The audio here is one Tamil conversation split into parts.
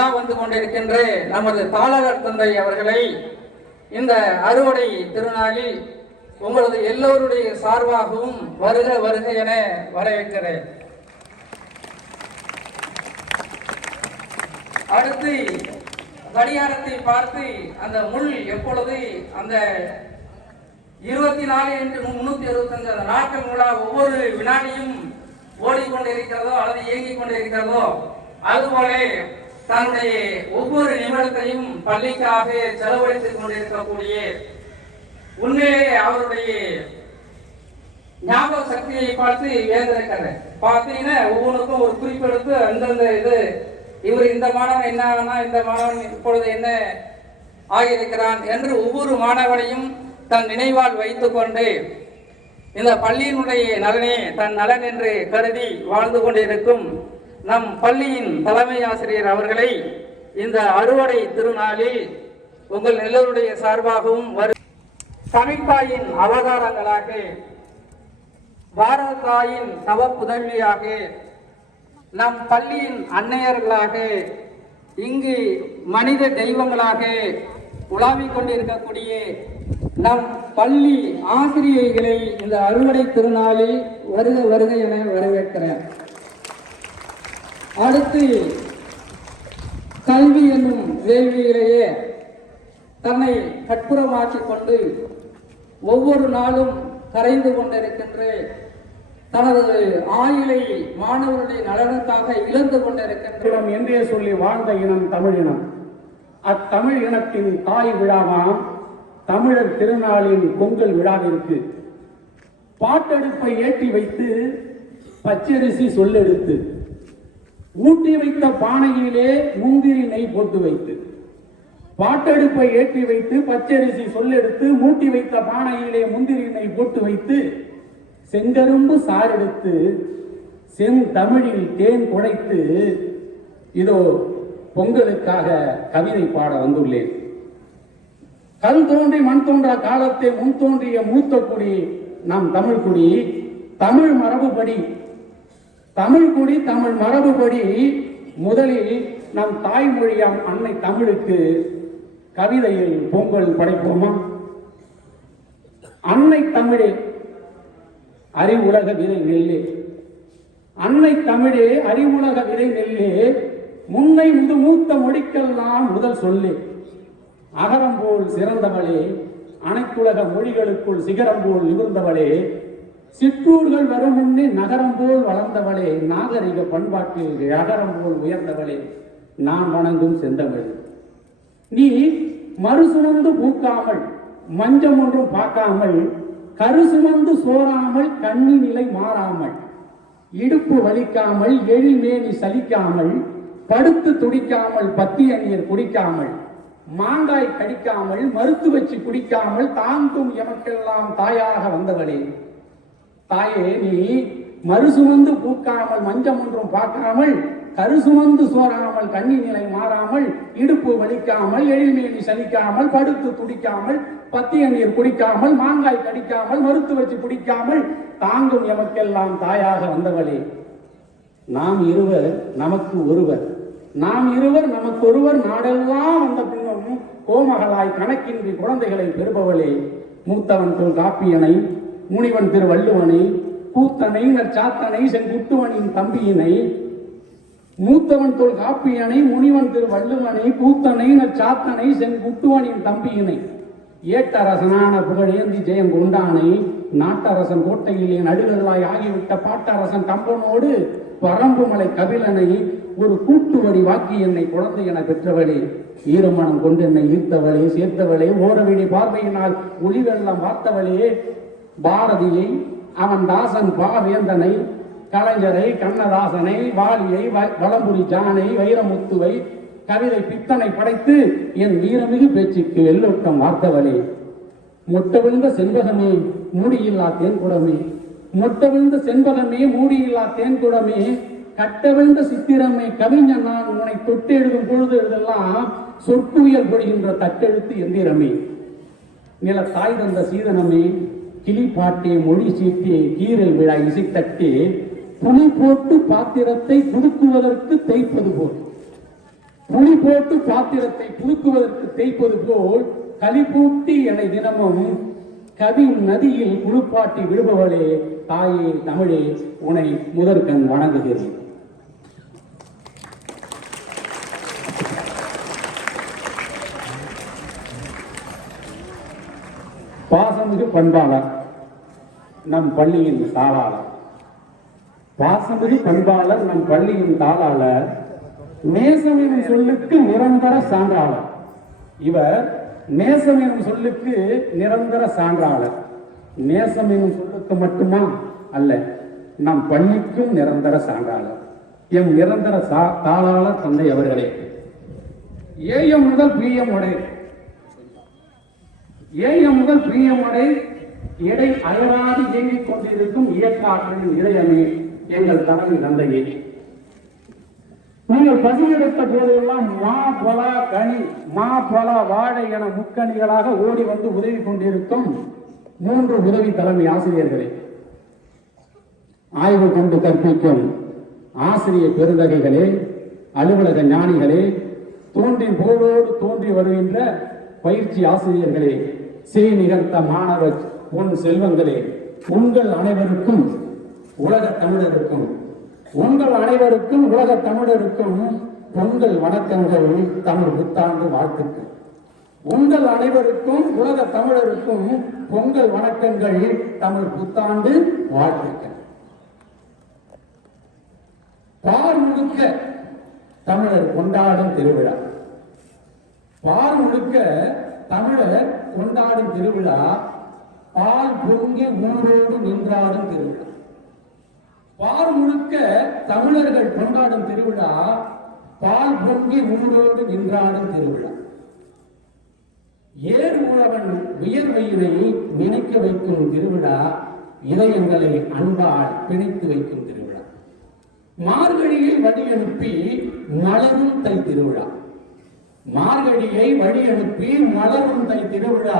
உலா வந்து கொண்டிருக்கின்ற நமது தாளவர் தந்தை அவர்களை இந்த அறுவடை திருநாளில் உங்களது எல்லோருடைய சார்பாகவும் வருக வருக என வரவேற்கிறேன். அடுத்து கடிகாரத்தை பார்த்து அந்த முள் எப்பொழுது அந்த 24 என்று 365 அந்த நாட்கள் மூலம் ஒவ்வொரு வினாடியும் ஓடிக்கொண்டிருக்கிறதோ அல்லது இயங்கிக் கொண்டிருக்கிறதோ அதுபோல தன்னுடைய ஒவ்வொரு நிமிடத்தையும் பள்ளிக்காக செலவழித்துக் கொண்டிருக்கக்கூடிய உண்மையிலே அவருடைய ஞாபக சக்தியை பார்த்து வேந்திருக்கிறேன். பார்த்தீங்கன்னா ஒவ்வொன்றுக்கும் ஒரு குறிப்பெடுத்து அந்தந்த இது இவர் இந்த மாணவன் என்ன ஆனா இந்த மாணவன் இப்பொழுது என்ன ஆகியிருக்கிறான் என்று ஒவ்வொரு மாணவனையும் தன் நினைவால் வைத்துக் கொண்டு இந்த பள்ளியினுடைய நலனே தன் நலன் என்று கருதி வாழ்ந்து கொண்டிருக்கும் நம் பள்ளியின் தலைமை ஆசிரியர் அவர்களை இந்த அறுவடை திருநாளில் உங்கள் எல்லோருடைய சார்பாகவும் தமிழ்தாயின் அவதாரங்களாக பாரத தாயின் தவ புதல்வியாக நம் பள்ளியின் அன்னையர்களாக இங்கு மனித தெய்வங்களாக உலாவிக் கொண்டிருக்கக்கூடிய நம் பள்ளி ஆசிரியர்களை இந்த அறுவடை திருநாளில் வருக வருக என வரவேற்கிறேன். அடுத்து கல்வி என்னும் வேள்வியிலேயே தன்னை கற்புறமாக்கிக் கொண்டு ஒவ்வொரு நாளும் கரைந்து கொண்டிருக்கின்ற தனது ஆயுளை மாணவருடைய நலனுக்காக இழந்து கொண்டிருக்கின்ற என்றே சொல்லி வாழ்ந்த இனம் தமிழ் இனம். அத்தமிழ் இனத்தின் தாய் விழாவாம் தமிழர் திருநாளின் பொங்கல் விழாவிற்கு பாட்டெடுப்பை ஏற்றி வைத்து பச்சரிசி சொல்லெடுத்து ஊட்டி வைத்த பானையிலே முந்திரி நெய் போட்டு வைத்து பாட்டெடுப்பை ஏற்றி வைத்து பச்சரிசி சொல்லெடுத்து மூட்டி வைத்த பானையிலே முந்திரி நெய் போட்டு வைத்து செங்கரும்பு சாரெடுத்து செந்தமிழில் தேன் குழைத்து இதோ பொங்கலுக்காக கவிதை பாட வந்துள்ளேன். கல் தோன்றி மண் தோன்றா காலத்தை முன் தோன்றிய மூத்த குடி நம் தமிழ் குடி. தமிழ் மரபுபடி தமிழ் மரபுபடி முதலில் நம் தாய்மொழியாம் அன்னை தமிழுக்கு கவிதையில் பொங்கல் படைப்போமா? அன்னை தமிழே அறிவுலக விதை நெல்லே, அன்னை தமிழே அறிவுலக விதை நெல்லே, முன்னை முது மூத்த மொழிக்கெல்லாம் முதல் சொல்லே. அகரம் போல் சிறந்தவளே, அனைத்துலக மொழிகளுக்குள் சிகரம் போல் நிமிர்ந்தவளே, சிற்றூர்கள் வரும் முன்னே நகரம் போல் வளர்ந்தவளே, நாகரிக பண்பாட்டில் அகரம் போல் உயர்ந்தவளே, நான் வணங்கும் செந்தமிழ். நீ மறுசுமந்து பூக்காமல் மஞ்சம் ஒன்றும் பார்க்காமல் கருசுமந்து சோறாமல் கண்ணி நிலை மாறாமல் இடுப்பு வலிக்காமல் எழில்மேனி சலிக்காமல் படுத்து துடிக்காமல் பத்திய நீர் குடிக்காமல் மாங்காய் கடிக்காமல் மறுத்து வச்சு குடிக்காமல் தாங்கும் எமக்கெல்லாம் தாயாக வந்தவளே. தாயே, நீ மறுசுமந்து பூக்காமல் மஞ்சம் ஒன்றும் பார்க்காமல் கருசுமந்து சோறாமல் கண்ணி நிலை மாறாமல் இடுப்பு வலிக்காமல் எழில்மேனி சலிக்காமல் படுத்து துடிக்காமல் பத்திய நீர் குடிக்காமல் மாங்காய் கடிக்காமல் மறுத்து வச்சு குடிக்காமல் தாங்கும் எமக்கெல்லாம் தாயாக வந்தவளே. நாம் இருவர் நமக்கு ஒருவர், நாம் இருவர் நமக்கு ஒருவர், நாடெல்லாம் வந்த பின்னும் கோமகளாய் கணக்கின்றி குழந்தைகளை பெறுபவளே. மூத்தவன் தொல் காப்பியனை முனிவன் திரு வள்ளுவனை கூத்தனை நற்சாத்தனை செங்குட்டுவனின் தம்பியினை. மூத்தவன் தொல் காப்பியனை முனிவன் திரு வள்ளுவனை கூத்தனை நற்சாத்தனை செங்குட்டுவனின் தம்பியினை. ஏட்டரசனான புகழேந்தி ஜெயம் கொண்டானை நாட்டரசன் கோட்டையிலே நடுகளாய் ஆகிவிட்ட பாட்டரசன் கம்பனோடு பரம்புமலை கபிலனை ஒரு கூட்டுவடி வாக்கி என்னை குழந்தை என பெற்றவளே. ஈரமனம் கொண்டு என்னை ஈர்த்தவளே, சேர்த்தவளே, ஓரவிழி பார்வையினால் ஒளிவெல்லாம் பார்த்தவளே. பாரதியை, அவன் தாசன் பாவேந்தனை, கலைஞரை, கண்ணதாசனை, வாலியை, வலம்புரி ஜானை, வைரமுத்துவை, கவிதை பித்தனை படைத்து என் வீரமிகு பேச்சுக்கு வெள்ளோட்டம் வார்த்தவளே. மொட்டவிழ்ந்த செண்பகமே மூடியில்லா தேன்குடமே, மொட்டவிழ்ந்த செண்பகமே மூடியில்லா தேன்குடமே, கட்டவிழ்ந்த சித்திரமே கவிஞன் நான் உன்னை தொட்டு எழுதும் பொழுது எழுதெல்லாம் சொற்குவியல் பொழிகின்ற தட்டெழுத்து எந்திரமே. நில தாய் தந்த சீதனமே, கிளி பாட்டே மொழி சீட்டே கீரல் விழா இசைத்தட்டே, புலி போட்டு பாத்திரத்தை புதுக்குவதற்கு தேய்ப்பது போல் புளி போட்டு பாத்திரத்தை புதுக்குவதற்கு தேய்ப்பது போல் களிப்பூட்டி என்னை தினமும் கவி நதியில் குளிப்பாட்டி விடுபவளே தாயே தமிழே உன்னை முதற்கண் வணங்குகிறேன். பாசமிகு பண்பாளர் நம் பள்ளியின் தாளாளர். பாசமிகு பண்பாளர் நம் பள்ளியின் தாளாளர். நேசம் எனும் சொல்லுக்கு நிரந்தர சான்றாளர். இவர் நேசம் எனும் சொல்லுக்கு நிரந்தர சான்றாளர். நேசம் எனும் சொல்லுக்கு மட்டுமா அல்ல, நம் பள்ளிக்கும் நிரந்தர சான்றாளர். எம் நிரந்தர தாளாளர் தந்தை அவர்களே, ஏஎம் முதல் பிஎம் வரை எடை அயராது இயங்கிக் கொண்டிருக்கும் இயக்க ஆற்றலின் இதயமே எங்கள் தலைமை தந்தையே. நீங்கள் பசியெடுத்த போதெல்லாம் மா பலா கனி மா பலா வாழை என முக்கணிகளாக ஓடி வந்து உதவி கொண்டிருக்கும் 3 உதவி தலைமை ஆசிரியர்களே, ஆய்வு கொண்டு கற்பிக்கும் ஆசிரியர் பெருந்தகைகளே, அலுவலக ஞானிகளே, தோன்றின் போலோடு தோன்றி வருகின்ற பயிற்சி ஆசிரியர்களே, செய் நிகழ்த்த மாணவ பொன் செல்வங்களே, உங்கள் அனைவருக்கும் உலக தமிழருக்கும் பொங்கல் வணக்கங்கள், தமிழ் புத்தாண்டு வாழ்த்துக்கள். உங்கள் அனைவருக்கும் உலக தமிழருக்கும் பொங்கல் வணக்கங்கள், தமிழ் புத்தாண்டு வாழ்த்துக்கள். பார் முழுக்க தமிழர் கொண்டாடும் திருவிழா. பார் முழுக்க தமிழர் கொண்டாடும் திருவிழா, பால் பொங்கி ஊரோடு நின்றாடும் திருவிழா. பார் முழுக்க தமிழர்கள் கொண்டாடும் திருவிழா, பால் பொங்கி ஊரோடு நின்றாடும் திருவிழா. ஏர் உழவன் வியர்வையினை நினைக்க வைக்கும் திருவிழா, இதயங்களை அன்பால் பிணைத்து வைக்கும் திருவிழா. மார்கழியை வழி அனுப்பி மலரும் தை திருவிழா. மார்கழியை வழி அனுப்பி மலரும் தை திருவிழா,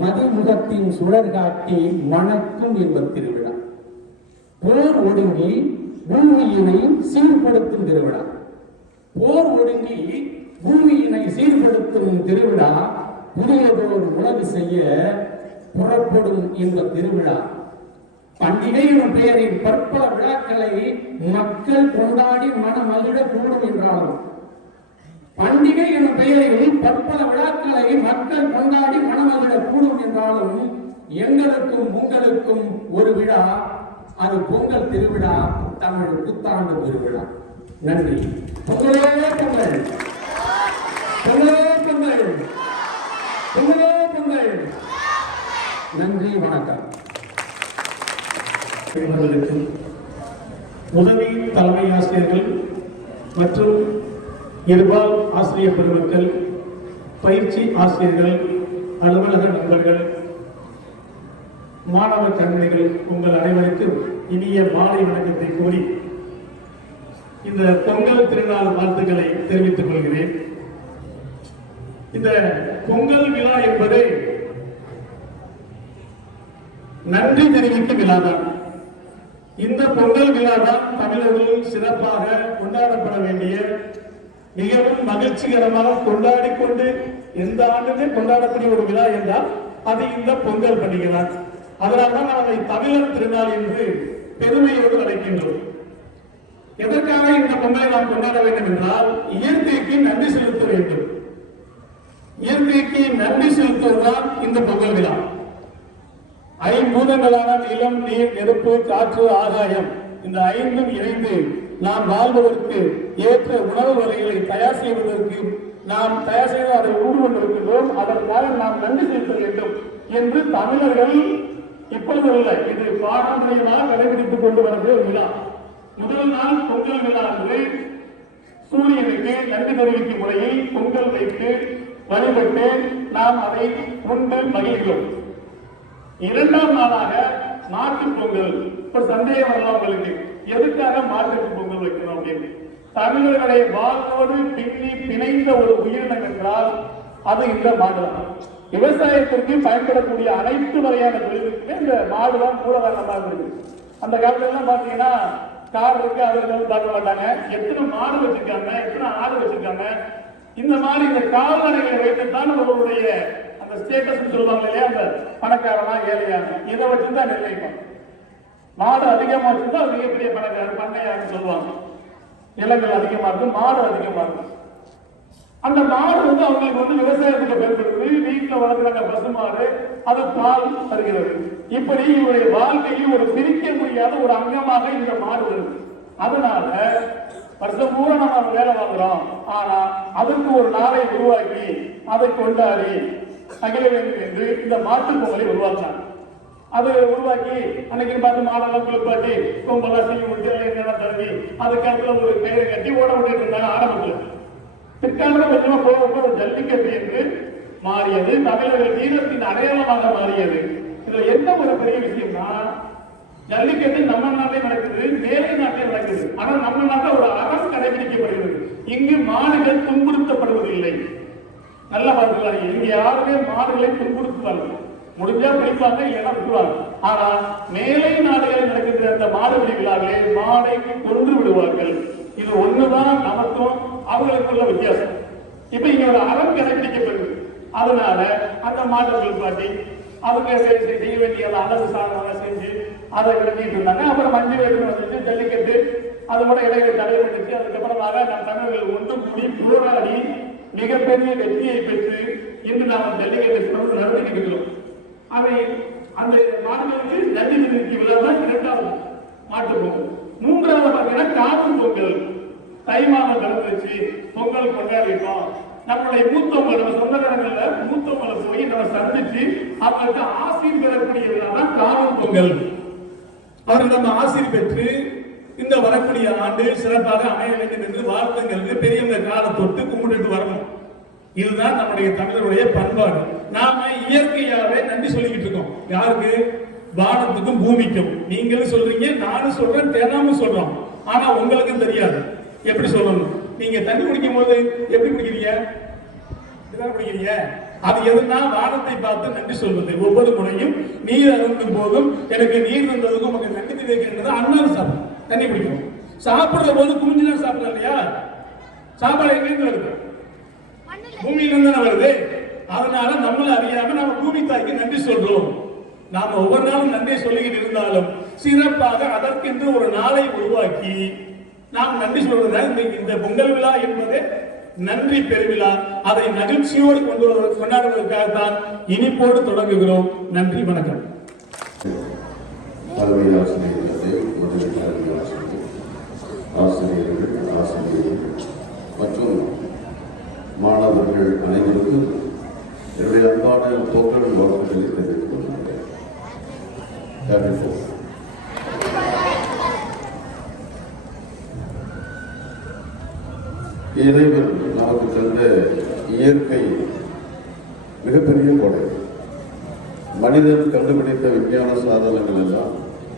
மதுமுகத்தின் சுடர் காட்டி மணக்கும் என்பது திருவிழா. போர் ஒடுங்கி பூமியினை சீர்படுத்தும் திருவிழா. போர் ஒடுங்கி பூமியினை சீர்படுத்தும் திருவிழா, புதியதோர் உணவு செய்ய புறப்படும் இந்த திருவிழா. பண்டிகை எனும் பெயரின் பற்பல விழாக்களை மக்கள் கொண்டாடி மனமகிழ கூடும் என்றாலும், பண்டிகை எனும் பெயரில் பற்பல விழாக்களை மக்கள் கொண்டாடி மனமகிழ கூடும் என்றாலும், எங்களுக்கும் உங்களுக்கும் ஒரு விழா, அது பொங்கல் திருவிழா, தமிழ் புத்தாண்டு திருவிழா. நன்றி. பொங்கலே பொங்கல், பொங்கலே பொங்கல், பொங்கலே பொங்கல். நன்றி, வணக்கம். உதவி தலைமை ஆசிரியர்கள் மற்றும் இருபால் ஆசிரியர் பெருமக்கள், பயிற்சி ஆசிரியர்கள், அலுவலக நண்பர்கள், மாணவ கண்மணிகள், உங்கள் அனைவருக்கும் இனிய மாலை வணக்கத்தை கூறி இந்த பொங்கல் திருநாள் வாழ்த்துக்களை தெரிவித்துக் கொள்கிறேன். இந்த பொங்கல் விழா என்பது நன்றி தெரிவிக்கும் விழாதான். இந்த பொங்கல் விழாதான் தமிழர்கள் சிறப்பாக கொண்டாடப்பட வேண்டிய, மிகவும் மகிழ்ச்சிகரமாக கொண்டாடி கொண்டு எந்த ஆண்டுமே கொண்டாடக்கூடிய ஒரு விழா என்றால் அது இந்த பொங்கல் பண்டிகை தான். அதனால்தான் நாம் அதை தமிழர் திருநாள் என்று பெருமையோடு அழைக்கின்றோம். எதற்காக இந்த பொங்கலை நாம் கொண்டாட வேண்டும் என்றால், இயற்கைக்கு நன்றி செலுத்த வேண்டும். இயற்கைக்கு நன்றி செலுத்துவதுதான் இந்த பொங்கல் விழா. ஐம்பூதங்களான நிலம், நீர், நெருப்பு, காற்று, ஆகாயம், இந்த 5ம் இணைந்து நாம் வாழ்வதற்கு ஏற்ற உணவு வகைகளை தயார் செய்வதற்கு நாம் தயார் செய்து அதை உண்டு கொண்டிருக்கின்றோம். அதற்காக நாம் நன்றி செலுத்த வேண்டும் என்று தமிழர்கள் இப்பொழுது இல்லை, இது பாரம்பரியமாக கடைபிடித்துக் கொண்டு வரக்கூடிய ஒரு விழா. முதல் நாள் பொங்கல் விழா என்று சூரியனுக்கு நன்றி தெரிவிக்கும் முறையில் பொங்கல் வைத்து வழிபட்டு நாம் அதை உண்டு மகிழ்கிறோம். 2ஆம் நாளாக மாட்டுப் பொங்கல். இப்ப சந்தேகம் வரலாம் உங்களுக்கு, எதுக்காக மாட்டுக்கு பொங்கல் வைக்கணும் அப்படின்னு. தமிழர்களை வாழ்வோடு பிணைந்த ஒரு உயிரினம் என்றால் அது இந்த மாடுதான். விவசாயத்திற்கு பயன்படக்கூடிய அனைத்து வகையான தொழிலுக்குமே இந்த மாடுதான் மூல காரணமாக இருக்கு. அந்த காலத்துல பாத்தீங்கன்னா கார் இருக்கு அவர்கள் பார்க்க மாட்டாங்க. எத்தனை மாடு வச்சிருக்காங்க, எத்தனை ஆடு வச்சிருக்காங்க, இந்த மாதிரி இந்த கால்நடைகளை வைத்துத்தான் அவர்களுடைய அந்த ஸ்டேட்டஸ் சொல்லுவாங்க இல்லையா, அந்த பணக்காரனா ஏழையான இதை வச்சுதான் நிர்ணயிப்பாங்க. மாடு அதிகமா வச்சிருந்தா அது மிகப்பெரிய பணக்காரர் பண்ணையான்னு சொல்லுவாங்க. நிலங்கள் அதிகமா இருக்கும், மாடு அதிகமா இருக்கும். அந்த மாடு அவங்களுக்கு விவசாயத்துக்கு பயன்படுது. வீட்டுல வளர்க்குறாங்க பசுமாடு, அது பால் தருகிறது. இப்படி இவருடைய வாழ்க்கையில் ஒரு பிரிக்க முடியாத ஒரு அங்கமாக இந்த மாடு வருது. அதனால வருஷம் பூரா நம்ம வேலை வாங்குறோம். ஆனா அதற்கு ஒரு நாளை உருவாக்கி அதை கொண்டாடி அகில வேண்டும் என்று இந்த மாட்டு பொங்கலை உருவாக்கினாங்க. அதை உருவாக்கி அன்னைக்கு பார்த்து மாடெல்லாம் குளிப்பாட்டி பொங்கலாம் செய்ய முடியல தடவி அதுக்கப்புறம் ஒரு கயிறை கட்டி ஓட விட்டு இருந்தாங்க ஆரம்பத்தில். பிற்காலத்தில் கொஞ்சமா போக ஜல்லிக்கட்டு என்று மாறியது. தமிழர்கள் வீரத்தின் அடையாளமாக மாறியது. இதுல என்ன ஒரு பெரிய விஷயம்னா, ஜல்லிக்கட்டு நம்ம நாட்டிலே நடக்குது, வேறு நாட்டிலே நடக்குது. ஆனால் நம்ம நாட்டில் ஒரு அறம் கடைபிடிக்கப்படுகிறது. இங்கு மாடுகள் துன்புறுத்தப்படுவதில்லை. நல்லா பார்த்துக்கலாம், இங்க யாருமே மாடுகளை துன்புறுத்துவாங்க. முடிஞ்சா பிடிப்பாங்க, இல்லைன்னா விட்டுவாங்க. ஆனா மேலை நாடுகளில் நடக்கின்ற அந்த மாடுபிடி விழாவிலே மாடை கொன்று விடுவார்கள். இது ஒண்ணுதான் நமக்கும் அவங்களுக்குள்ள வித்தியாசம். இப்ப இங்க ஒரு அறம் கடைபிடிக்கப்படுது. அதனால அந்த மாடுகள் பாட்டி அவங்க செய்ய வேண்டிய அளவு சாதனை செஞ்சு அதை விளக்கிட்டு இருந்தாங்க. அப்புறம் மஞ்சள் வேட்டு வந்துச்சு, ஜல்லிக்கட்டு அது கூட இடையில தடைபட்டுச்சு. அதுக்கப்புறமாக நம் தமிழர்கள் ஒன்று கூடி போராடி மிகப்பெரிய வெற்றியை பெற்று இன்று நாம் ஜல்லிக்கட்டு நடத்திட்டு இருக்கிறோம். அவை அந்த மாடுகளுக்கு நன்றி தெரிவிக்கும் விழா தான் இரண்டாவது மாட்டு பொங்கல். மூன்றாவது பார்த்தீங்கன்னா காணும் பொங்கல். தை மாதம் கலந்து வச்சு பொங்கல் கொண்டாடிட்டோம். நம்மளுடைய மூத்தவங்களை நம்ம சொந்தக்காரங்கள மூத்தவங்களை போய் நம்ம சந்திச்சு அவங்களுக்கு ஆசீர் பெறக்கூடிய விழா தான் காணும் பொங்கல். அவர்கள் நம்ம ஆசீர் பெற்று இந்த வரக்கூடிய ஆண்டு சிறப்பாக அமைய வேண்டும் என்று வாழ்த்துங்கிறது பெரியவங்க காலை தொட்டு கும்பிட்டு வரணும். இதுதான் நம்முடைய தமிழருடைய பண்பாடு. நாம இயற்கையாவே நன்றி சொல்லிக்கிட்டு இருக்கோம். யாருக்கு? வானத்துக்கும் பூமிக்கும். நீங்களும் சொல்றீங்க, நானும் சொல்றேன், தினமும் சொல்றோம். ஆனா உங்களுக்கும் தெரியாது எப்படி சொல்லணும். நீங்க தண்ணி குடிக்கும் போது எப்படி குடிக்கிறீங்க? குடிக்கிறீங்க. அது எதுனா வானத்தை பார்த்து நன்றி சொல்வது. ஒவ்வொரு முறையும் நீர் அருந்தும் போதும் எனக்கு நீர் வந்ததுக்கும் உங்களுக்கு நன்றி தெரிவிக்கிறது. அண்ணாலும் சாப்பிடும், தண்ணி குடிக்கணும். சாப்பிடுற போது குமிஞ்சுதான் சாப்பிடலாம் இல்லையா? சாப்பாடு எங்கிருந்து வருது? பூமியிலிருந்து தானே வருது. அதனால நம்மள அறியாம நம்ம பூமி தாய்க்கு நன்றி சொல்றோம். நாம ஒவ்வொரு நாளும் நன்றி சொல்லிக்கிட்டு இருந்தாலும் சிறப்பாக அதற்கென்று ஒரு நாளை உருவாக்கி நாம் நன்றி சொல்வதால் இந்த பொங்கல் விழா என்பது நன்றி பெருவிழா. அதை மகிழ்ச்சியோடு கொண்டாடுவதற்காகத்தான் இனிப்போடு தொடங்குகிறோம். நன்றி, வணக்கம். ஆசிரியர்கள், மற்றும் மாணவர்கள் அனைவருக்கும் என்னுடைய அன்பான பொங்கல் வாழ்த்துக்களை தெரிவித்துக் கொள்கிறேன். இறைவன் நமக்கு தந்த இயற்கை மிகப்பெரிய கொடை. மனிதன் கண்டுபிடித்த விஞ்ஞான சாதனங்கள் எல்லாம்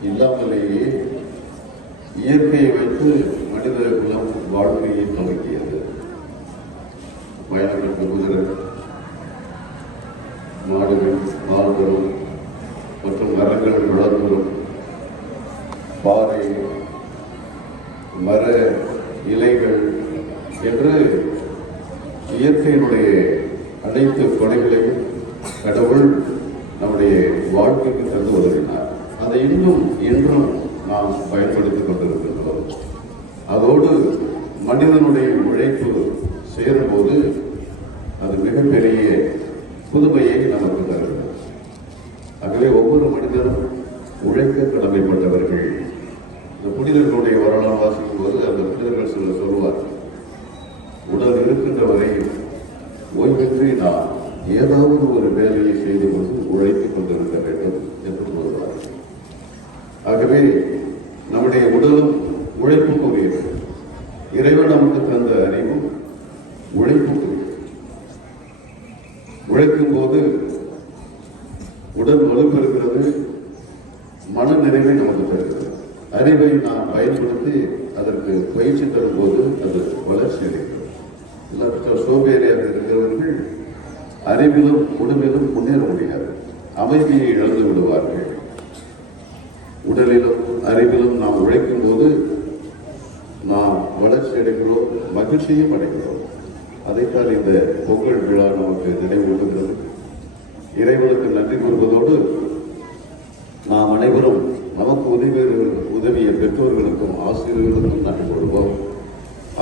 இல்லாமலேயே இயற்கையை வைத்து மனித குலம் வாழ்க்கையை துவக்கியது. பயணப்பட்ட குதிரை, மாடுகள் பால் தரும் மற்றும் மரங்கள் வளர்ந்தரும், பாறை, மர இலைகள் என்று இயற்கையினுடைய அனைத்து கொடைகளையும் கடவுள் நம்முடைய வாழ்க்கைக்கு தந்து உதவினார். அதை இன்றும் நாம் பயன்படுத்திக் கொண்டிருக்கின்றோம். அதோடு மனிதனுடைய உழைப்பு சேரும்போது அது மிகப்பெரிய புதுமையை நமக்கு தருகிறது. ஆகவே ஒவ்வொரு மனிதனும் உழைக்க கடமைப்பட்டவர்கள். இந்த புனிதர்களுடைய வரலாறு வாசிக்கும் போது அந்த புனிதர்கள் சொல்லுவார்கள், உடல் இருக்கின்ற வரையில் ஓய்வின்றி நாம் ஏதாவது ஒரு வேலையை செய்து கொண்டு உழைத்துக் கொண்டிருக்க வேண்டும் என்று கூறுவார்கள். ஆகவே நம்முடைய உடலும் உழைப்புக்குரியது. இறைவன் நமக்கு தந்த அறிவும் உழைப்புக்குரியது. உழைக்கும் போது உடல் வலுப்பெறுகிறது, மன நிறைவை நமக்கு தருகிறது. அறிவை நாம் பயன்படுத்தி அதற்கு பயிற்சி தரும்போது அது வளர்ச்சி அடைகிறது. சோம்பேறியாக இருக்கிறவர்கள் அறிவிலும் உடம்பிலும் முன்னேற முடியாது, அமைதியை இழந்து விடுவார்கள். உடலிலும் அறிவிலும் நாம் உழைக்கும் போது மகிழ்ச்சியும் அடைகிறோம். அதைத்தான் இந்த பொங்கல் விழா நமக்கு நினைவூட்டுகிறது. இறைவனுக்கு நன்றி கூறுவதோடு நாம் அனைவரும் நமக்கு உதவிய பெற்றோர்களுக்கும் ஆசிரியர்களுக்கும் நன்றி கூறுவோம்.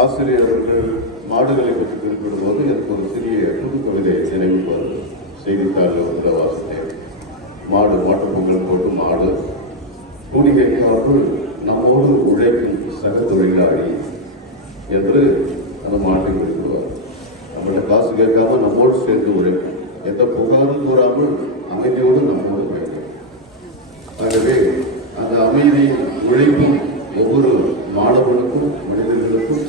ஆசிரியர்கள் மாடுகளை பற்றி குறிப்பிடும்போது எனக்கு ஒரு சிறிய புது கவிதை நினைவுக்கு வருது. செய்தித்தாளில் வந்து வாசித்தேன். மாட்டு பொங்கல் போட்டு மாடு கூலிகைக்காரர்கள் நம்மோடு உழைக்கும் சக தொழிலாளி என்று அந்த மாட்டை குறிப்பிடுவார். நம்மகிட்ட காசு கேட்காம நம்மோடு சேர்ந்து உழைக்கும், எந்த புகாரும் கூறாமல் அமைதியோடு நம்மோடு உழைக்கும். ஆகவே அந்த அமைதி உழைப்பும் ஒவ்வொரு மாணவனுக்கும் மனிதர்களுக்கும்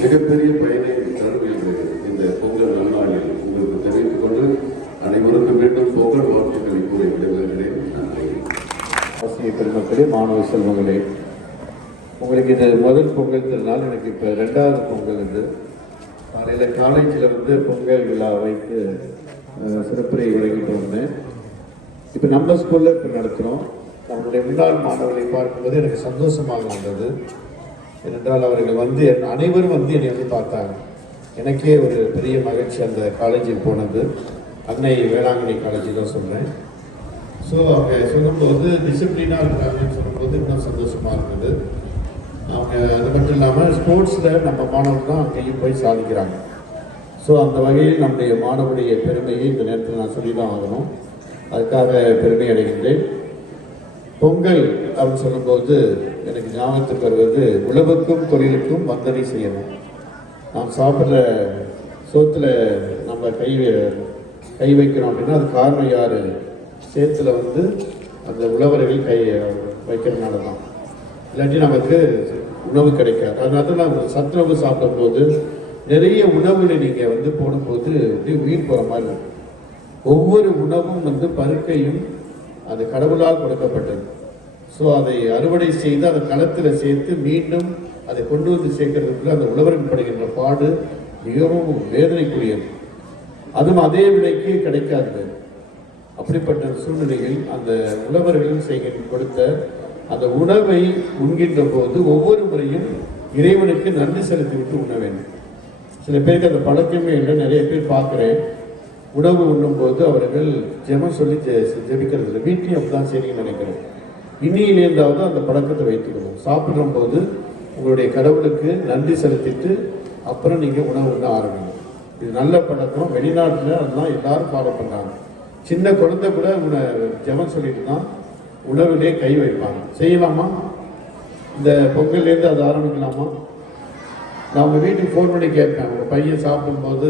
மிகப்பெரிய பயனை தரும் என்று இந்த பொங்கல் நன்னாளில் உங்களுக்கு தெரிவித்துக் கொண்டு அனைவருக்கும் மீண்டும் பொங்கல் வாழ்த்துக்களை கூறி விடைபெறுகிறேன். நன்றி. ஆசிரியர் பெருமக்களே, மாணவ செல்வங்களே, உங்களுக்கு இது முதல் பொங்கல் திருநாள். எனக்கு இப்போ 2வது பொங்கல். இது காலையில் காலேஜில் வந்து பொங்கல் விழா வைத்து சிறப்புரை வழங்கிட்டு வந்தேன். இப்போ நம்ம ஸ்கூலில் இப்போ நடத்துகிறோம். நம்மளுடைய முன்னாள் மாணவர்களை பார்க்கும்போது எனக்கு சந்தோஷமாக இருந்தது. ஏனென்றால் அவர்கள் வந்து அனைவரும் வந்து என்னை வந்து பார்த்தாங்க. எனக்கே ஒரு பெரிய மகிழ்ச்சி அந்த காலேஜில் போனது. அன்னை வேளாங்கண்ணி காலேஜில் தான் சொல்கிறேன். ஸோ அவங்க சொல்லும்போது டிசிப்ளினாக இருக்கிறாங்கன்னு சொல்லும்போது இன்னும் சந்தோஷமாக இருந்தது. அவங்க அது மட்டும் இல்லாமல் ஸ்போர்ட்ஸில் நம்ம மாணவர்கள் தான் அங்கேயும் போய் சாதிக்கிறாங்க. ஸோ அந்த வகையில் நம்முடைய மாணவருடைய பெருமையை இந்த நேரத்தில் நான் சொல்லி தான் ஆகணும். அதுக்காக பெருமை அடைகின்றேன். பொங்கல் அப்படின்னு சொல்லும்போது எனக்கு ஞாபகத்துக்கு வருவது, உழவுக்கும் தொழிலுக்கும் வந்தனை செய்யணும். நாம் சாப்பிட்ற சோத்தில் நம்ம கை வைக்கிறோம் அப்படின்னா அது காரணம் யார்? சேத்துல வந்து அந்த உழவர்கள் கை வைக்கிறதுனால தான். இல்லாட்டி நமக்கு உணவு கிடைக்காது. அதனால தான் நம்ம சத்துணவு சாப்பிடும்போது நிறைய உணவுகளை நீங்கள் வந்து போடும்போது அப்படியே உயிர் போகிற மாதிரி இருக்கும். ஒவ்வொரு உணவும் வந்து பருக்கையும் அது கடவுளால் கொடுக்கப்பட்டது. ஸோ அதை அறுவடை செய்து அதை களத்தில் சேர்த்து மீண்டும் அதை கொண்டு வந்து சேர்க்கறதுக்குள்ள அந்த உழவர்கள் படுகின்ற பாடு மிகவும் வேதனைக்குரியது. அதுவும் அதே விலைக்கு கிடைக்காது. அப்படிப்பட்ட சூழ்நிலையில் அந்த உழவர்கள் கொடுத்த அந்த உணவை உண்கின்ற போது ஒவ்வொரு முறையும் இறைவனுக்கு நன்றி செலுத்திவிட்டு உண்ண வேண்டும். சில பேருக்கு அந்த பழக்கமே இல்லை. நிறைய பேர் பார்க்குறேன், உணவு உண்ணும்போது அவர்கள் ஜெபம் சொல்லி ஜெபிக்கிறது இல்லை. வீட்லையும் அப்படிதான் சரின்னு நினைக்கிறேன். இன்னிலேருந்தாவது அந்த பழக்கத்தை வைத்துக்கணும். சாப்பிடும் போது உங்களுடைய கடவுளுக்கு நன்றி செலுத்திட்டு அப்புறம் நீங்கள் உணவு உண்ண ஆரம்பிக்கணும். இது நல்ல பழக்கம். வெளிநாட்டில் அதெல்லாம் எல்லாரும் ஃபாலோ பண்ணுறாங்க. சின்ன குழந்தை கூட ஜெபம் சொல்லிட்டு தான் உணவுலே கை வைப்பாங்க. செய்யலாமா? இந்த பொங்கல்லேருந்து அதை ஆரம்பிக்கலாமா? நான் உங்கள் வீட்டுக்கு ஃபோன் பண்ணி கேட்பேன், உங்கள் பையன் சாப்பிடும்போது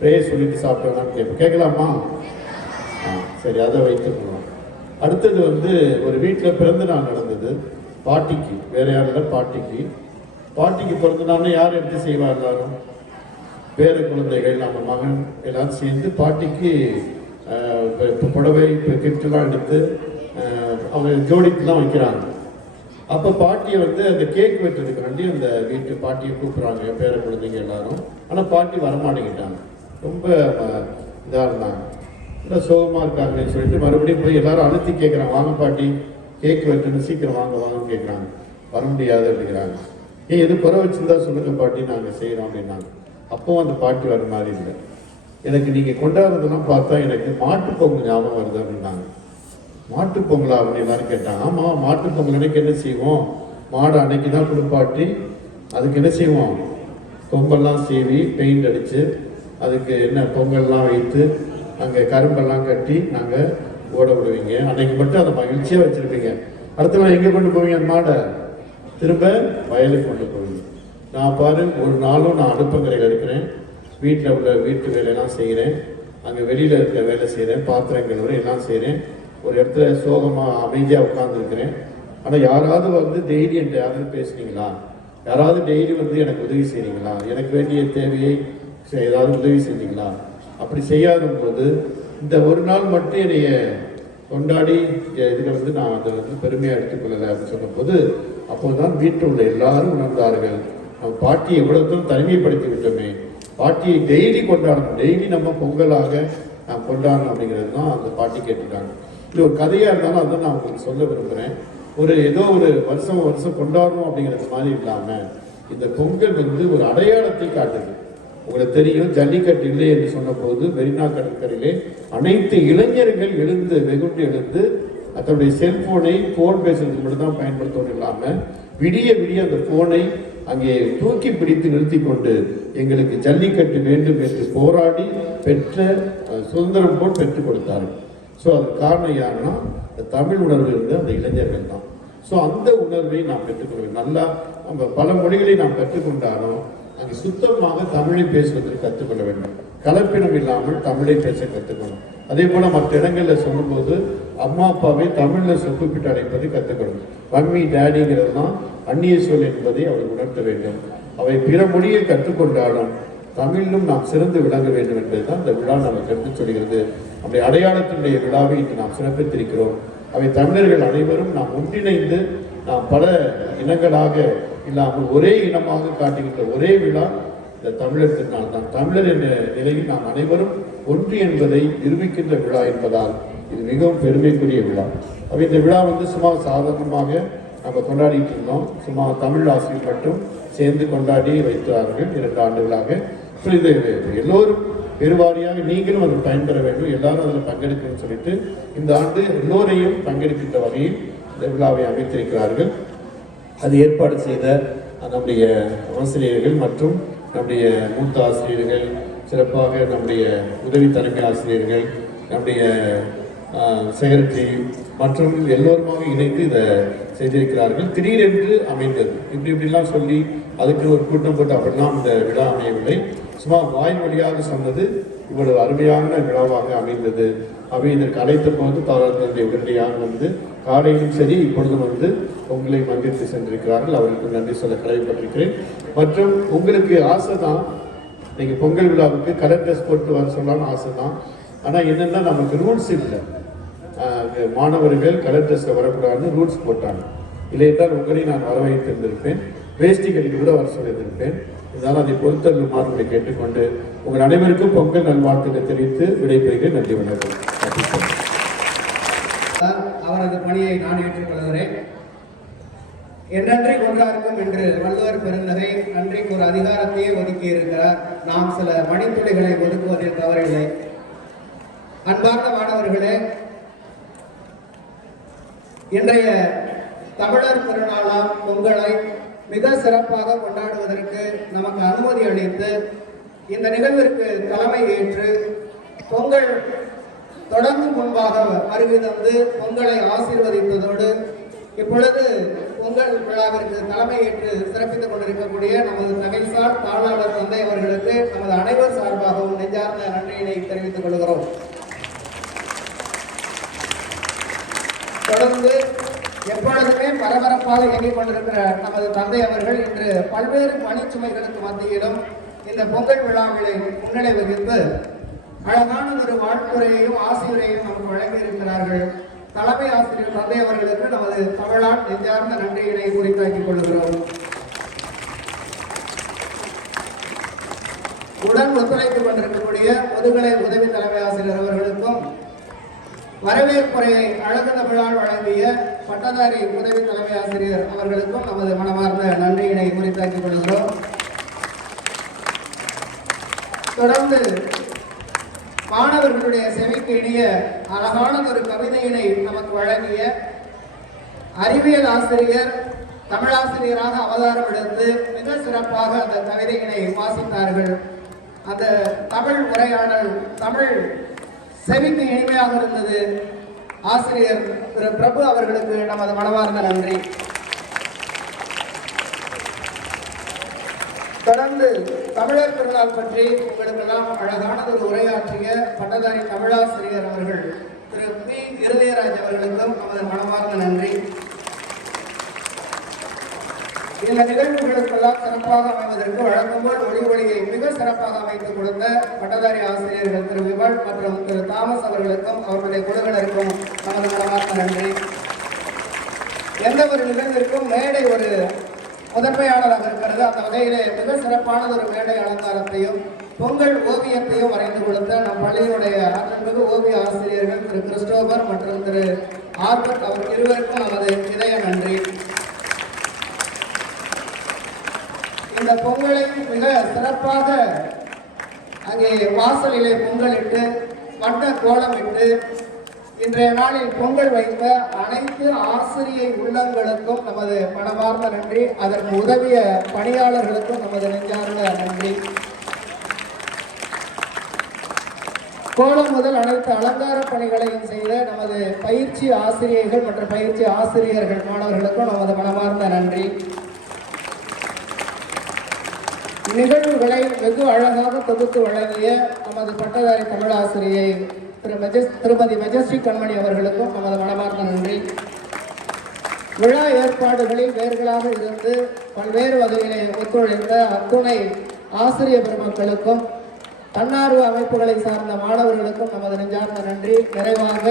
ப்ரேயர் சொல்லிட்டு சாப்பிட்றான்னு கேட்பேன். கேட்கலாமா? சரி, அதை வைத்துக்கணும். அடுத்தது வந்து ஒரு வீட்டில் பிறந்த நாள் நடந்தது. பாட்டிக்கு, வேற யாரும் பாட்டிக்கு பிறந்த நாள்னா யார் எடுத்து செய்வார்? எல்லாரும் பேர குழந்தைகள், நம்ம மகன் எல்லாரும் சேர்ந்து பாட்டிக்கு புடவை கிஃப்ட்லாம் எடுத்து அவங்க ஜோடிக்குலாம் வைக்கிறாங்க. அப்போ பாட்டியை வந்து அந்த கேக் வெட்டுறதுக்காண்டி அந்த வீட்டு பாட்டியை கூப்பிட்றாங்க, பேர குழந்தைங்க எல்லாரும். ஆனால் பாட்டி வரமாட்டேங்கிட்டாங்க. ரொம்ப இதாக இருந்தாங்க, இல்லை சோகமாக இருக்காங்கன்னு சொல்லிட்டு மறுபடியும் போய் எல்லாரும் அழுத்தி கேட்குறாங்க, வாங்க பாட்டி கேக் வெட்டுன்னு சீக்கிரம் வாங்கன்னு கேட்குறாங்க. வர முடியாது அப்படிங்கிறாங்க. எது குறை வச்சுருந்தா சொல்லுங்கள் பாட்டி, நாங்கள் செய்கிறோம் அப்படின்னாங்க. அப்போவும் அந்த பாட்டி வர மாதிரி இல்லை. எனக்கு நீங்கள் கொண்டாடுறதெல்லாம் பார்த்தா எனக்கு மாட்டுப்பொங்கல் ஞாபகம் வருது அப்படின்னாங்க. மாட்டுப்பொங்கலா அப்படின்னு எல்லாரும் கேட்டாங்க. ஆமாம், மாட்டுப்பொங்கல் அன்னைக்கு என்ன செய்வோம்? மாடு அன்னைக்கு தான் குளிப்பாட்டி அதுக்கு என்ன செய்வோம்? கொம்பெல்லாம் சீவி பெயிண்ட் அடித்து அதுக்கு என்ன பொங்கல்லாம் வைத்து அங்கே கரும்பெல்லாம் கட்டி நாங்கள் ஓட விடுவீங்க. அன்னைக்கு மட்டும் அதை மகிழ்ச்சியாக வச்சுருப்பீங்க. அடுத்த நாள் எங்கே கொண்டு போவீங்க? அந்த மாடை திரும்ப வயலுக்கு கொண்டு போவீங்க. நான் பாரு, ஒரு நாளும் நான் அடுப்பங்கரையில் இருக்கிறேன், வீட்டில் உள்ள வீட்டு வேலையெல்லாம் செய்கிறேன், அங்கே வெளியில் இருக்கிற வேலை செய்கிறேன், பாத்திரங்கள் எல்லாம் செய்கிறேன். ஒரு இடத்துல சோகமாக அமைதியாக உட்காந்துருக்கிறேன். ஆனால் யாராவது வந்து டெய்லி என்கிட்ட யாராவது பேசுனீங்களா? யாராவது டெய்லி வந்து எனக்கு உதவி செய்கிறீங்களா? எனக்கு வேண்டிய தேவையை ஏதாவது உதவி செஞ்சீங்களா? அப்படி செய்யாத போது இந்த ஒரு நாள் மட்டும் என்னைய கொண்டாடி இதில் வந்து நான் அதை வந்து பெருமையாக எடுத்துக்கொள்ளலை அப்படின்னு சொல்லும்போது அப்போது தான் வீட்டில் உள்ள எல்லாரும் உணர்ந்தார்கள், நம்ம பாட்டியை இவ்வளோத்தும் தனிமைப்படுத்தி விட்டோமே, பாட்டியை டெய்லி கொண்டாடணும், டெய்லி நம்ம பொங்கலாக நாம் கொண்டாடணும் அப்படிங்கிறது தான் அந்த பாட்டி கேட்டுட்டாங்க. இது ஒரு கதையாக இருந்தாலும் அதை நான் உங்களுக்கு சொல்ல விரும்புகிறேன். ஏதோ ஒரு வருஷம் கொண்டாடணும் அப்படிங்கிறது மாதிரி இல்லாமல் இந்த பொங்கல் வந்து ஒரு அடையாளத்தை காட்டுது. உங்களுக்கு தெரியும், ஜல்லிக்கட்டு இல்லை என்று சொன்ன போது மெரினா கடற்கரையிலே அனைத்து இளைஞர்கள் எழுந்து வெகுண்டு எழுந்து தன்னுடைய செல்போனை போன் பேசுறதுக்கு மட்டும் தான் பயன்படுத்துவது இல்லாமல் விடிய விடிய அந்த போனை அங்கே தூக்கி பிடித்து நிறுத்தி கொண்டு எங்களுக்கு ஜல்லிக்கட்டு வேண்டும் என்று போராடி பெற்ற சுதந்திரம் போல் பெற்றுக் கொடுத்தார்கள். ஸோ அதுக்கு காரணம் யாருன்னா இந்த தமிழ் உணர்வு இருந்த அந்த இளைஞர்கள் தான். ஸோ அந்த உணர்வை நாம் பெற்றுக்கொள்வோம். நல்லா நம்ம பல மொழிகளை நாம் கற்றுக்கொண்டாலும் அங்கே சுத்தமாக தமிழை பேசுவதற்கு கற்றுக்கொள்ள வேண்டும். கலப்பினம் இல்லாமல் தமிழை பேச கற்றுக்கணும். அதே போல மற்ற இடங்களில் சொல்லும்போது அம்மா அப்பாவை தமிழில் சொப்பிட்டு அழைப்பதை கற்றுக்கணும். மம்மி டேடிங்கிறது தான் அந்நிய சொல் என்பதை அவர் உணர்த்த வேண்டும். அவை பிற மொழியை கற்றுக்கொண்டாலும் தமிழிலும் நாம் சிறந்து விளங்க வேண்டும் என்பதுதான் இந்த விழா நமக்கு எடுத்து சொல்கிறது. நம்முடைய அடையாளத்தினுடைய விழாவை இன்று நாம் சிறப்பித்திருக்கிறோம். அவை தமிழர்கள் அனைவரும் நாம் ஒன்றிணைந்து நாம் பல இனங்களாக இல்லாமல் ஒரே இனமாக காட்டுகின்ற ஒரே விழா இந்த தமிழர் திருநாள் தான். தமிழர் என்ற நிலையில் நாம் அனைவரும் ஒன்று என்பதை நிரூபிக்கின்ற விழா என்பதால் இது மிகவும் பெருமைக்குரிய விழா. அப்ப இந்த விழா வந்து சும்மா சாதாரணமாக நம்ம கொண்டாடிட்டு இருந்தோம். சும்மா தமிழ் ஆசிரியர் மட்டும் சேர்ந்து கொண்டாடி வைத்தார்கள் 2 ஆண்டுகளாக. இது எல்லோரும் பெருவாரியாக நீங்களும் அதில் பயன்பெற வேண்டும், எல்லாரும் அதில் பங்கெடுக்கணும்னு சொல்லிட்டு இந்த ஆண்டு எல்லோரையும் பங்கெடுக்கின்ற வகையில் இந்த விழாவை அமைத்திருக்கிறார்கள். அது ஏற்பாடு செய்த நம்முடைய ஆசிரியர்கள் மற்றும் நம்முடைய மூத்த ஆசிரியர்கள், சிறப்பாக நம்முடைய உதவி தலைமை ஆசிரியர்கள், நம்முடைய செக்ரட்டரி மற்றும் எல்லோருமாக இணைந்து இதை செய்திருக்கிறார்கள். திடீரென்று அமைந்தது. இப்படிலாம் சொல்லி அதுக்கு ஒரு கூட்டம் போட்டு அப்படிலாம் இந்த விழா அமையவில்லை. சும்மா வாய்மொழியாக சொன்னது இவ்வளவு அருமையான விழாவாக அமைந்தது. அவை இதற்கு அழைத்த போது தாராளத்தினுடைய உடனடியாக வந்து காலையிலும் சரி இப்பொழுதும் வந்து உங்களை மந்திரித்து சென்றிருக்கிறார்கள். அவர்களுக்கு நன்றி சொல்ல கடமைப்பட்டிருக்கிறேன். மற்றும் உங்களுக்கு ஆசை தான், நீங்கள் பொங்கல் விழாவுக்கு கலர் ட்ரெஸ் போட்டு வர சொல்லலாம்னு ஆசை தான். ஆனால் என்னென்னா நமக்கு ரூல்ஸ் இல்லை. மாணவர்கள் கலர் ட்ரெஸ்ஸில் வரக்கூடாதுன்னு ரூல்ஸ் போட்டாங்க. இல்லை என்றால் உங்களை நான் வரவைத்திருந்திருப்பேன், வேஷ்டி கட்டிக்கு கூட வர சொல்லியிருந்திருப்பேன். இதனால் அதை பொறுத்தருமாறு கேட்டுக்கொண்டு உங்கள் அனைவருக்கும் பொங்கல் நல்வாழ்த்துக்களை தெரிவித்து விடைபெறுகிறேன். நன்றி, வணக்கம். அவரது பணியை நான் ஏற்றுக்கொள்கிறேன். என்றன்றைக்கு ஒன்றாருக்கும் என்று வள்ளுவர் பெருந்தகை அன்றைக்கு ஒரு அதிகாரத்தையே ஒதுக்கி இருக்கிறார். நாம் சில மணித்துளிகளை ஒதுக்குவதில் தவறில்லை. அன்பார்ந்த மாணவர்களே, இன்றைய தமிழர் திருநாளாம் பொங்கலை மிக சிறப்பாக கொண்டாடுவதற்கு நமக்கு அனுமதி அளித்து இந்த நிகழ்விற்கு தலைமை ஏற்று பொங்கல் தொடங்கும் முன்பாக வருகை தந்து பொங்கலை ஆசீர்வதித்ததோடு இப்பொழுது பொங்கல் விழாவிற்கு தலைமை ஏற்று சிறப்பித்துக் கொண்டிருக்கக்கூடிய நமது நகைசால் தாளாளர் தந்தை அவர்களுக்கு நமது அனைவர் சார்பாகவும் நெஞ்சார்ந்த நன்றியினை தெரிவித்துக் கொள்கிறோம். தொடர்ந்து எப்பொழுதுமே பரபரப்பாக இயங்கிக் கொண்டிருக்கிற நமது தந்தை அவர்கள் இன்று பல்வேறு பணிச்சுமைகளுக்கு மத்தியிலும் இந்த பொங்கல் விழாவிலை முன்னிலை வகித்து அழகான ஒரு வாழ்த்துறையையும் ஆசிரியரையும் நமக்கு வழங்கியிருக்கிறார்கள். தலைமை ஆசிரியர் தந்தை அவர்களுக்கு நமது தமிழால் நெஞ்சார்ந்த நன்றியினை குறித்தாக்கிக் கொள்கிறோம். உடன் ஒத்துழைத்துக் கொண்டிருக்கக்கூடிய முதுகலை உதவி தலைமை ஆசிரியர் அவர்களுக்கும் வரவேற்புரையை அழகு தமிழால் வழங்கிய பட்டதாரி உதவி தலைமை ஆசிரியர் அவர்களுக்கும் நமது மனமார்ந்த நன்றியினை குறித்தாக்கிக் கொள்கிறோம். தொடர்ந்து மாணவர்களுடைய செவிக்கு இனிய அழகான ஒரு கவிதையினை நமக்கு வழங்கிய அறிவியல் ஆசிரியர் தமிழாசிரியராக அவதாரம் எடுத்து மிக சிறப்பாக அந்த கவிதையினை வாசித்தார்கள். அந்த தமிழ் உரையாடல் தமிழ் செவிக்கு இனிமையாக இருந்தது. ஆசிரியர் திரு பிரபு அவர்களுக்கு நமது மனமார்ந்த நன்றி. தொடர்ந்து தமிழர் திருநாள் பற்றி உங்களுக்கெல்லாம் அழகானது ஒரு உரையாற்றிய பட்டதாரி தமிழாசிரியர் அவர்கள் திரு பி இருதயராஜ் அவர்களுக்கும் நமது மனமார்ந்த நன்றி. இந்த நிகழ்வுகளுக்கெல்லாம் சிறப்பாக அமைவதற்கு வழங்கும்போது ஒளியை மிக சிறப்பாக அமைத்துக் கொடுத்த பட்டதாரி ஆசிரியர்கள் திரு விமல் மற்றும் திரு தாமஸ் அவர்களுக்கும் அவர்களுடைய குழுவினருக்கும் நமது மனமார்ந்த நன்றி. எந்த ஒரு நிகழ்விற்கும் மேடை ஒரு முதன்மையாளராக இருக்கிறது. அந்த வகையிலே மிக சிறப்பானது ஒரு மேடை அலங்காரத்தையும் பொங்கல் ஓவியத்தையும் வரைந்து கொடுத்த நம் பள்ளியினுடைய அருள்மிகு ஓவிய ஆசிரியர்கள் திரு கிறிஸ்டோபர் மற்றும் திரு ஆர்பர்ட் அவர் இருவருக்கும் நமது இதய நன்றி. இந்த பொங்கலை மிக சிறப்பாக அங்கே வாசலிலே பொங்கலிட்டு வண்ண கோலமிட்டு இன்றைய நாளில் பொங்கல் வைத்த அனைத்து ஆசிரியை உள்ளங்களுக்கும் நமது மனமார்ந்த நன்றி. அதற்கு உதவிய பணியாளர்களுக்கும் நமது நெஞ்சார்ந்த நன்றி. கோலம் முதல் அனைத்து அலங்கார பணிகளையும் செய்த நமது பயிற்சி ஆசிரியர்கள் மற்றும் பயிற்சி ஆசிரியர்கள் மாணவர்களுக்கும் நமது மனமார்ந்த நன்றி. நிகழ்வுகளை வெகு அழகாக தொகுத்து வழங்கிய நமது பட்டதாரி தமிழாசிரியை திருமதி மெஜஸ்டி கண்மணி அவர்களுக்கும் நமது மனமார்ந்த நன்றி. விழா ஏற்பாடுகளில் வேர்களாக இருந்து பல்வேறு வகையிலே ஒத்துழைத்த அத்துணை ஆசிரியர் பெருமக்களுக்கும் தன்னார்வ அமைப்புகளை சார்ந்த மாணவர்களுக்கும் நமது நெஞ்சார்ந்த நன்றி. நிறைவாக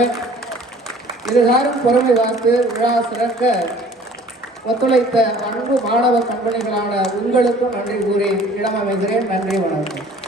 இதுகாரும் பொறுமை காத்து விழா சிறக்க ஒத்துழைத்த அன்பு மாணவ கம்பெனிகளான உங்களுக்கும் நன்றி கூறி இடமமைகிறேன். நன்றி, வணக்கம்.